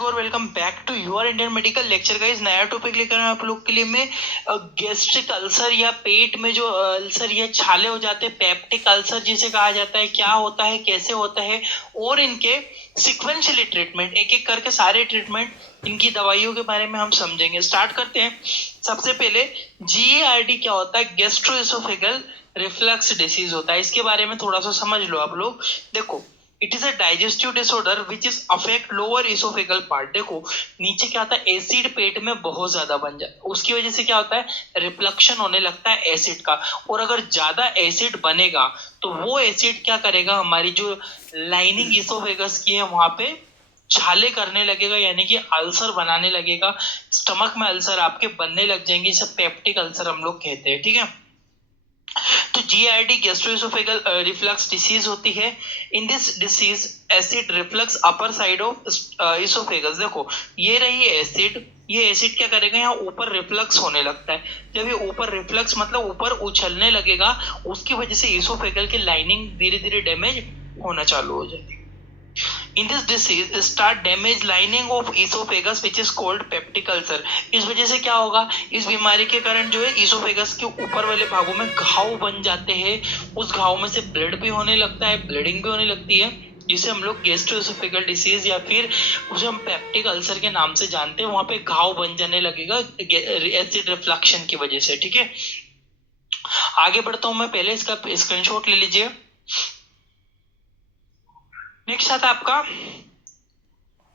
और welcome back to your Indian medical lecture. Guys, नया topic लेकर आया आप लोग के लिए मैं गैस्ट्रिक अल्सर या पेट में जो अल्सर या छाले हो जाते हैं, पेप्टिक अल्सर जिसे कहा जाता है, क्या होता है, कैसे होता है और इनके सिक्वेंशियली ट्रीटमेंट, एक एक करके सारे ट्रीटमेंट, इनकी दवाइयों के बारे में हम समझेंगे। स्टार्ट करते हैं। सबसे पहले जीईआरडी क्या होता है? गैस्ट्रोएसोफेगल रिफ्लक्स डिसीज होता है। इसके बारे में थोड़ा सा समझ लो आप लोग। देखो, it is a digestive disorder which is affect lower oesophageal part. देखो, नीचे क्या होता है, एसिड पेट में बहुत ज्यादा बन जाता है, उसकी वजह से क्या होता है, रिफ्लक्शन होने लगता है एसिड का। और अगर ज्यादा एसिड बनेगा तो वो एसिड क्या करेगा, हमारी जो लाइनिंग इसोफेगस की है वहां पे छाले करने लगेगा, यानी कि अल्सर बनाने लगेगा। स्टमक में अल्सर आपके बनने लग जाएंगे, इसे पेप्टिक अल्सर हम लोग कहते हैं। ठीक है, तो जीआईडी गैस्ट्रोएसोफेगल रिफ्लक्स डिसीज होती है। In this disease acid reflux upper side of oesophagus. देखो, ये रही एसिड, ये एसिड क्या करेगा, यहाँ ऊपर रिफ्लक्स होने लगता है। जब ये ऊपर रिफ्लक्स मतलब ऊपर उछलने लगेगा, उसकी वजह से इसोफेगल की लाइनिंग धीरे धीरे डैमेज होना चालू हो जाएगी। In this disease start damage lining of esophagus which is called peptic ulcer। इस वजह से क्या होगा, इस बीमारी के कारण जो है इसोफेगस के ऊपर वाले भागों में घाव बन जाते हैं। उस घाव में से ब्लड भी होने लगता है, ब्लीडिंग भी होने लगती है, जिसे हम लोग गैस्ट्रोएसोफेगल डिसीज या फिर उसे हम पेप्टिक अल्सर के नाम से जानते हैं। वहां पे घाव बन जाने लगेगा एसिड रिफ्लक्शन की वजह से। ठीक है, आगे बढ़ता हूं मैं, पहले इसका स्क्रीनशॉट ले लीजिए। नेक्स्ट आता है आपका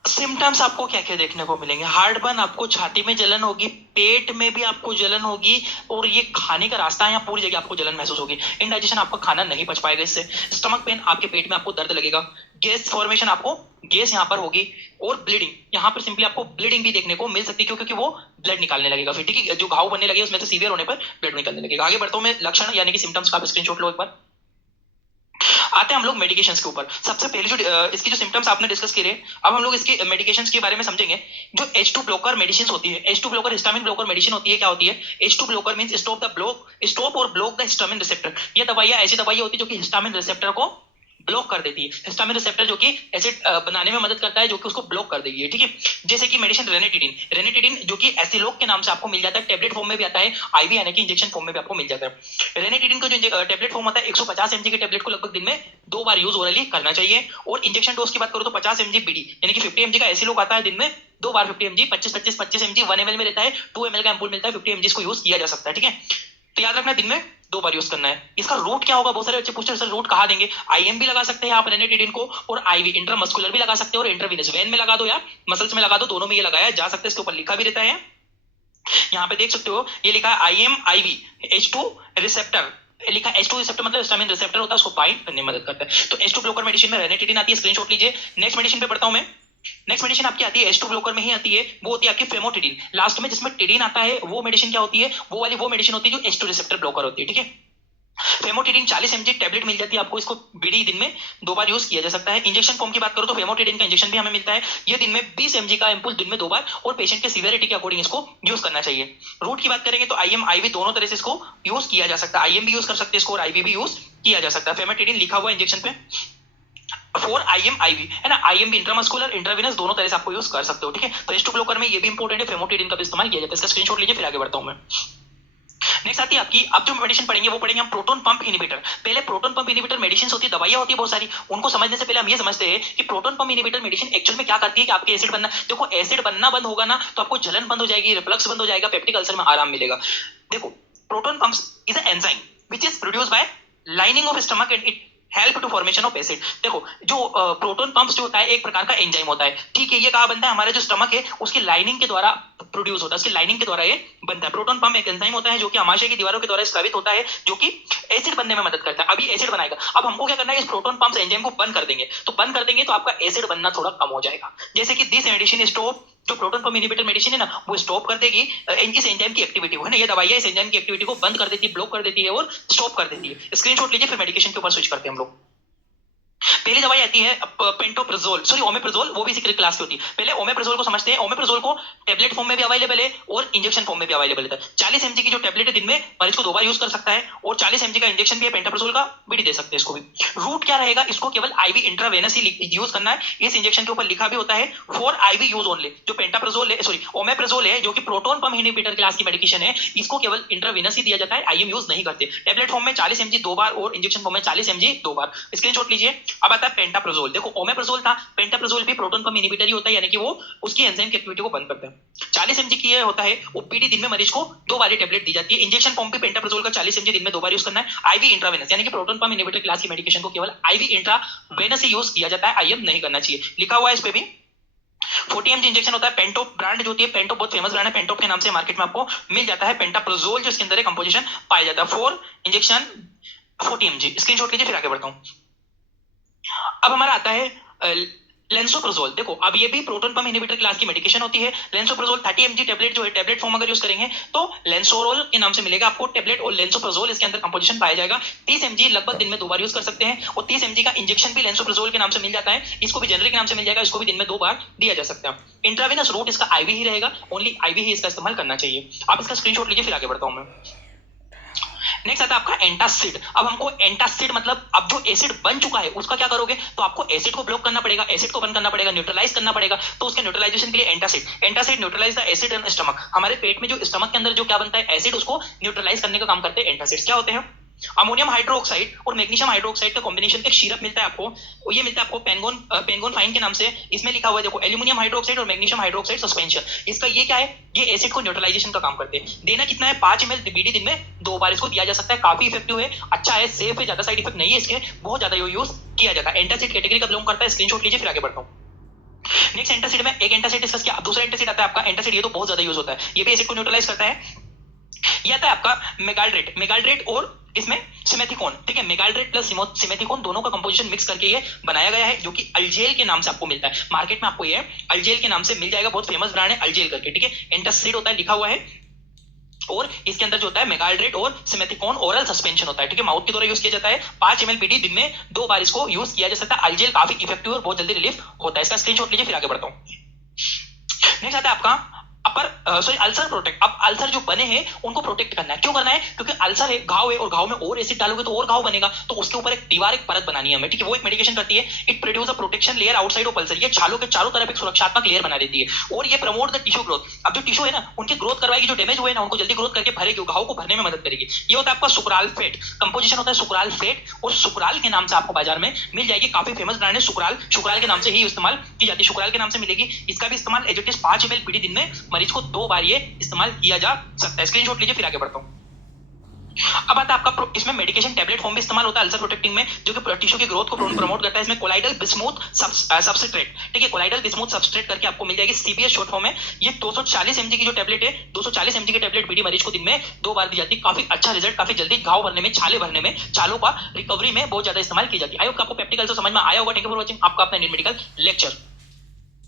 सिम्टम्स। आपको क्या क्या देखने को मिलेंगे? हार्ट बर्न, आपको छाती में जलन होगी, पेट में भी आपको जलन होगी, और ये खाने का रास्ता है, यहाँ पूरी जगह आपको जलन महसूस होगी। इनडाइजेशन, आपका खाना नहीं पच पाएगा इससे। स्टमक पेन, आपके पेट में आपको दर्द लगेगा। गैस फॉर्मेशन, आपको गैस यहाँ पर होगी। और ब्लीडिंग, यहाँ पर सिंपली आपको ब्लीडिंग भी देखने को मिल सकती है, क्योंकि वो ब्लड निकालने लगेगा फिर। ठीक है, जो घाव बनने लगे उसमें से सीवियर होने पर ब्लड निकलने लगेगा। आगे बढ़ता हूँ मैं, लक्षण यानी कि सिम्टम्स का स्क्रीनशॉट लो एक बार। आते हैं हम लोग मेडिकेशंस के ऊपर। सबसे पहले जो इसकी जो सिम्टम्स आपने डिस्कस किए, अब हम लोग इसके मेडिकेशंस के बारे में समझेंगे। जो H2 ब्लॉकर मेडिसिन होती है, H2 blocker histamine blocker medicine होती है, क्या होती है? H2 ब्लॉकर मींस स्टॉप और ब्लॉक द हिस्टामिन रिसेप्टर। ये दवाइयां ऐसी दवाइयां होती है जो कि हिस्टामिन रिसेप्टर को ब्लॉक कर देती है। हिस्टामिन रिसेप्टर जो कि एसिड बनाने में मदद करता है, जो कि उसको ब्लॉक कर देगी। ठीक है, जैसे कि मेडिसिन रेनिटिडिन, रेनिटिडिन जो कि एसिलोक के नाम से आपको मिल जाता है, टेबलेट फॉर्म में भी आता है, आईवी यानी कि इंजेक्शन फॉर्म में भी आपको मिल जाता है। रेनिटिडिन का जो टेबलेट फॉर्म होता है, 150 mg के टेबलेट को लगभग दिन में 2 बार यूज ओरली करना चाहिए। और इंजेक्शन डोज की बात करो तो 50 mg बीडी यानी कि 50 mg का एसिलोक आता है, दिन में 2 बार 50 mg, 25 mg 1 ml में रहता है, 2 ml का एम्पूल मिलता है, 50 mg इसको यूज किया जा सकता है। ठीक है, तो याद रखना दिन में 2 बार यूज करना है। इसका रूट क्या होगा? बहुत सारे बच्चे पूछते हैं सर रूट कहाँ देंगे? आईएम भी लगा सकते हैं आप रेनिटिडिन को, और आईवी इंट्रामस्कुलर भी लगा सकते हैं, और इंट्रावीनस वेन में लगा दो या मसल्स में लगा दो, दोनों में ये लगाया जा सकता है। इसके ऊपर लिखा भी रहता है, यहाँ पे देख सकते हो, ये लिखा है आईएम आईवी H2 रिसेप्टर, लिखा H2 रिसेप्टर मतलब हिस्टामिन रिसेप्टर होता है, उसको बाइंड करने में मदद करता है। तो H2 ब्लॉकर मेडिसिन में रेनिटिडिन आती है, स्क्रीनशॉट लीजिए। नेक्स्ट मेडिसिन पे बढ़ता हूं मैं। नेक्स्ट मेडिसिन आपकी आती है H2 ब्लॉकर में ही आती है, वो होती है आपकी फेमोटिडिन। लास्ट में जिसमें टिडिन आता है, वो मेडिसिन क्या होती है? वो मेडिसिन होती है जो H2 रिसेप्टर ब्लॉकर होती है। ठीक है, फेमोटिडिन 40 mg टेबलेट मिल जाती है आपको, इसको बीडी दिन में 2 बार यूज किया जा सकता है। इंजेक्शन फॉर्म की बात करो तो फेमोटिडिन का इंजेक्शन भी हमें मिलता है, ये दिन में 20 mg का एम्पूल दिन में 2 बार, और पेशेंट के सीवियरिटी के अकॉर्डिंग इसको यूज करना चाहिए। रूट की बात करेंगे तो आईएम आईवी दोनों तरह से इसको यूज किया जा सकता है, आईएम भी यूज कर सकते हैं इसको, और आईवी भी यूज किया जा सकता है। फेमोटिडिन लिखा हुआ इंजेक्शन पे फॉर आईएम आईवी है ना, आईएम भी इंट्रामस्कुलर इंट्राविनस दोनों तरह से आपको यूज कर सकते हो। ठीक है, तो H2 ब्लॉकर में ये भी इंपॉर्टेंट है, फेमोटिडिन का भी इस्तेमाल किया जाता है। इसका स्क्रीनशॉट लीजिए, फिर आगे बढ़ता हूं मैं। नेक्स्ट आती है आपकी, अब जो मेडिसिन पढ़ेंगे वो पढ़ेंगे हम प्रोटोन पंप इनिबिटर। पहले प्रोटोन पंप इनिबिटर मेडिसिन होती है, दवाइयां होती है बहुत सारी, उनको समझने से पहले हम ये समझते हैं कि proton pump inhibitor medicine actual में क्या करती है कि आपके एसिड बनना, देखो एसिड बनना बंद होगा ना तो आपको जलन बंद हो जाएगी, रिफ्लक्स बंद हो जाएगा, पेप्टिक अल्सर में आराम मिलेगा। देखो, proton pumps is an enzyme which is produced by lining of stomach and it help to formation of acid. देखो, जो प्रोटोन पंप्स जो होता है एक प्रकार का एंजाइम होता है। ठीक है, ये कहाँ बनता है? हमारा जो स्टमक है उसकी लाइनिंग के द्वारा प्रोड्यूस होता है, उसकी लाइनिंग के द्वारा ये बनता है। प्रोटोन पंप एक एंजाइम होता है जो कि आमाशय की दीवारों के द्वारा स्रावित होता है, जो कि एसिड बनने में मदद करता है। अभी एसिड बनाएगा, अब हमको क्या करना है, इस प्रोटोन पंप एंजाइम को बंद कर देंगे, तो बंद कर देंगे तो आपका एसिड बनना थोड़ा कम हो जाएगा। जैसे कि दिस मेडिसिन स्टॉप, जो प्रोटोन पंप इनिबिटर मेडिसिन है ना, वो स्टॉप कर देगी इस एंजाइम की एक्टिविटी को, है ना, ये दवाइयां इस एंजाइम की एक्टिविटी को बंद कर देती है, ब्लॉक कर देती है और स्टॉप कर देती है। स्क्रीनशॉट लीजिए, फिर मेडिकेशन के ऊपर स्विच करते हैं हम लोग। पहली दवाई आती है पेंटोप्राजोल, सॉरी ओमेप्राजोल, वो भी इसी क्लास की होती है। पहले ओमेप्राजोल को समझते हैं। ओमेप्राजोल को टेबलेट फॉर्म में भी अवेलेबल है और इंजेक्शन फॉर्म में भी अवेलेबल है। 40 mg की जो टेबलेट है दिन में मरीज को 2 बार यूज कर सकता है और 40 mg का इंजेक्शन भी है पेंटोप्राजोल का, भी दे सकते हैं इसको भी। रूट क्या रहेगा, इसको केवल आईवी इंट्रावेनस ही यूज करना है। इस इंजेक्शन के ऊपर लिखा भी होता है फॉर आईवी यूज ओनली। जो पेंटाप्राजोल है, सॉरी ओमेप्राजोल है, जो कि प्रोटॉन पंप इनहिबिटर क्लास की मेडिकेशन है, इसको केवल इंट्रावेनस ही दिया जाता है, आईएम यूज नहीं करते। टेबलेट फॉर्म में 40 mg 2 बार और इंजेक्शन फॉर्म में 40 mg 2 बार। स्क्रीनशॉट लीजिए। अब आता है पेंटाप्राजोल। देखो ओमेप्राजोल था, पेंटाप्राजोल भी प्रोटॉन पंप इनहिबिटर ही होता है, यानी कि वो उसकी एंजाइम की एक्टिविटी को बंद करता है। 40 mg की ये होता है, ओपीडी दिन में मरीज को 2 बार टेबलेट दी जाती है। इंजेक्शन फॉर्म भी पेंटाप्राजोल का 40 mg दिन में 2 बार यूज करना है। आईवी इंट्रावेनस, यानी कि प्रोटॉन पंप इनहिबिटर क्लास की मेडिकेशन को केवल आईवी इंट्रावेनस ही यूज किया जाता है, आईएम नहीं करना चाहिए। लिखा हुआ है इस पे भी। 40 mg इंजेक्शन होता है। पेंटोप ब्रांड जो होती है, पेंटोप बहुत फेमस ब्रांड है, पेंटोप के नाम से मार्केट में आपको मिल जाता है। पेंटाप्राजोल जो इसके अंदर कंपोजिशन पाया जाता है, 4 इंजेक्शन 40 mg। स्क्रीनशॉट लीजिए, फिर आगे बढ़ता हूं। अब हमारा आता है लेंसोप्राजोल। देखो अब ये भी प्रोटॉन पंप इनहिबिटर क्लास की मेडिकेशन होती है। लेंसोप्राजोल 30 mg टेबलेट जो है, टेबलेट फॉर्म अगर यूज करेंगे तो लेंसोरोल के नाम से मिलेगा आपको टेबलेट, और लेंसोप्राजोल इसके अंदर कंपोजिशन पाया जाएगा। 30 mg लगभग दिन में 2 बार यूज कर सकते हैं, और 30 mg का इंजेक्शन भी लेंसोप्राजोल के नाम से मिल जाता है। इसको भी जेनरिक नाम से मिल जाएगा, इसको भी दिन में 2 बार दिया जा सकता है। इंट्रावेनस रूट इसका आईवी ही रहेगा, ओनली आईवी ही इसका इस्तेमाल करना चाहिए। आप इसका स्क्रीनशॉट लीजिए, फिर आगे बढ़ता हूं मैं। नेक्स्ट आता है आपका एंटासिड। अब हमको एंटासिड मतलब अब जो एसिड बन चुका है उसका क्या करोगे, तो आपको एसिड को ब्लॉक करना पड़ेगा, एसिड को बंद करना पड़ेगा, न्यूट्रलाइज करना पड़ेगा। तो उसके न्यूट्रलाइजेशन के लिए antacid neutralize the acid in stomach. हमारे पेट में जो स्टमक के अंदर जो क्या बनता है एसिड, उसको न्यूट्रलाइज करने का काम करते हैं एंटासिड्स। क्या होते हैं, अमोनियम हाइड्रोक्साइड और मैग्नीशियम हाइड्रोक्साइड का कॉम्बिनेशन एक सिरप मिलता है आपको, ये मिलता है आपको पेंगोन फाइन के नाम से। इसमें लिखा हुआ है देखो, एल्यूमिनियम हाइड्रोक्साइड और मैग्नीशियम हाइड्रोक्साइड सस्पेंशन। इसका ये क्या है, ये एसिड को न्यूट्रलाइजेशन का काम करते हैं। देना कितना है, 5 ml बीडी दिन में 2 बार इसको दिया जा सकता है। काफी इफेक्टिव है, अच्छा है, सेफ है, ज्यादा साइड इफेक्ट नहीं है इसके, बहुत ज्यादा यूज किया जाता है। एंटासिड कैटेगरी का बिलोंग करता है। स्क्रीनशॉट लीजिए, फिर आगे बढ़ता हूं। नेक्स्ट एंटासिड में एक एंटासिड डिस्कस किया, अब दूसरा एंटासिड आता है आपका एंटासिड। ये तो बहुत ज्यादा यूज होता है, ये भी एसिड को न्यूट्रलाइज करता है। ये आता है आपका मेगाल्ड्रेट और इसमें सिमेथिकोन। ठीक है, मेगाल्ड्रेट प्लस सिमेथिकोन दोनों का कंपोजिशन मिक्स करके ये बनाया गया है, जो कि अल्जेल के नाम से आपको मिलता है। मार्केट में आपको ये अल्जेल के नाम से मिल जाएगा, बहुत फेमस ब्रांड है अल्जेल करके। ठीक है, एंटासिड होता है लिखा हुआ है, और इसके अंदर जो होता है मेगाल्ड्रेट और सिमेथिकोन ओरल सस्पेंशन होता है। ठीक है, माउथ के द्वारा यूज किया जाता है। 5 ml पीडी दिन में 2 बार इसको यूज किया जा सकता है। अल्जेल काफी इफेक्टिव और बहुत जल्दी रिलीफ होता है। इसका स्क्रीनशॉट लीजिए, फिर आगे बढ़ता हूं। नेक्स्ट आता है आपका अल्सर प्रोटेक्ट। अब अल्सर जो बने हैं उनको प्रोटेक्ट करना है। क्यों करना है, क्योंकि अल्सर है, घाव है, और घाव में और एसिड डालोगे तो और घाव बनेगा, तो उसके ऊपर एक दीवार, एक परत बनानी है हमें। ठीक है, वो एक मेडिकेशन करती है, it produce a protection layer outside of ulcer. ये छालों के चारों तरफ एक सुरक्षात्मक लेयर बना देती है, और ये प्रमोट द टिश्यू ग्रोथ। अब जो टिश्यू है ना, उनकी ग्रोथ करवाएगी, जो डैमेज हुए ना उनको जल्दी ग्रोथ करके भरेगी, घाव को भरने में मदद करेगी। ये होता है आपका सुक्राल फेट। कंपोजिशन होता है सुक्राल फेट, और सुक्राल के नाम से आपको बाजार में मिल जाएगी। काफी फेमस ब्रांड है सुक्राल, सुक्राल के नाम से ही इस्तेमाल की जाती है, सुक्राल के नाम से मिलेगी। इसका भी इस्तेमाल as it is 5 ml PD दिन में मरीज को 2 बार ये इस्तेमाल किया जा सकता है। स्क्रीनशॉट लीजिए, फिर आगे बढ़ता हूं। अब आता है आपका इसमें मेडिकेशन टेबलेट फॉर्म भी इस्तेमाल होता है अल्सर प्रोटेक्टिंग में, जो कि टिश्यू की ग्रोथ को प्रमोट करता है। इसमें कोलाइडल बिस्मुथ सबस्ट्रेट। ठीक है, कोलाइडल बिस्मुथ सबस्ट्रेट करके आपको मिल जाएगी, सीबीएस शॉर्ट फॉर्म में। ये 240 mg की जो टेबलेट है, 240 mg की टेबलेट बीडी मरीज को दिन में 2 बार दी जाती है। काफी अच्छा रिजल्ट, काफी जल्दी घाव भरने में, छाले भरने में, छालों का रिकवरी में बहुत ज्यादा इस्तेमाल की जाती है। आई होप आपको प्रैक्टिकल से समझ में आया होगा। Thank you for watching. आपका अपना इंडियन मेडिकल लेक्चर।